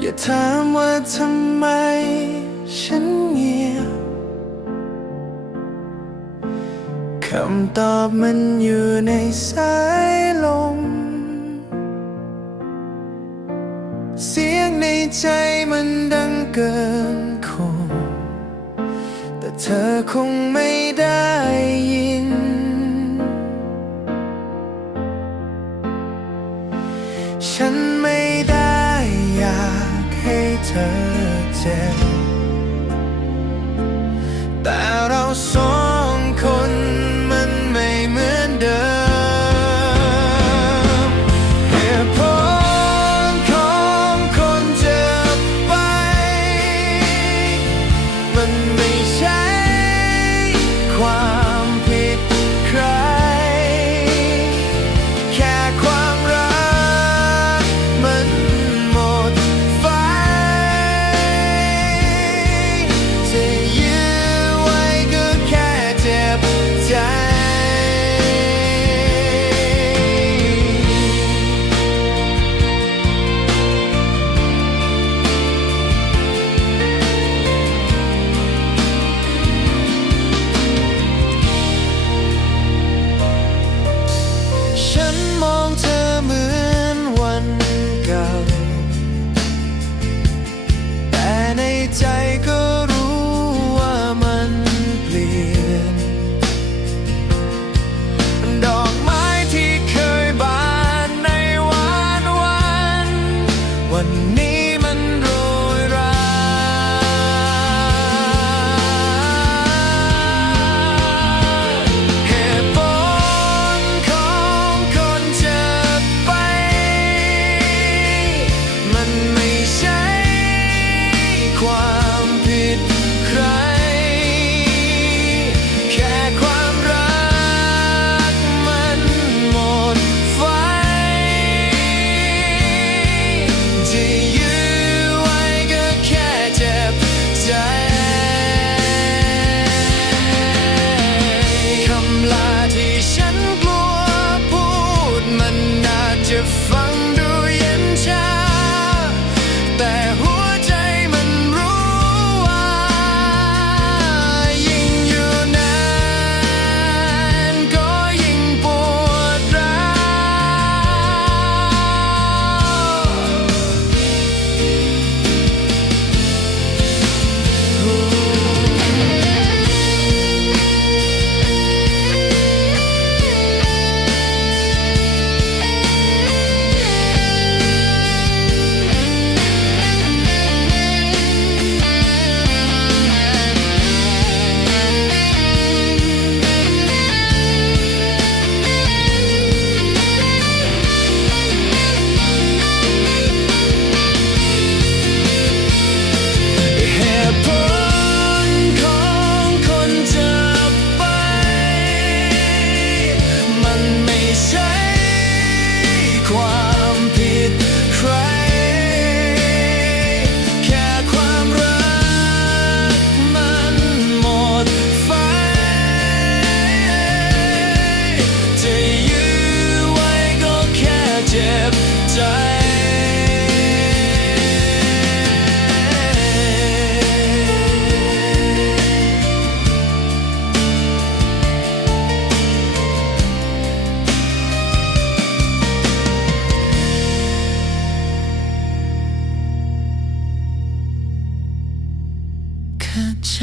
อย่าถามว่าทำไมฉันเงียบคำตอบมันอยู่ในสายลม เสียงในใจมันดังเกินคง แต่เธอคงไม่ ฉันไม่ได้อยากให้เธอเจ็บแต่เราส one ใจ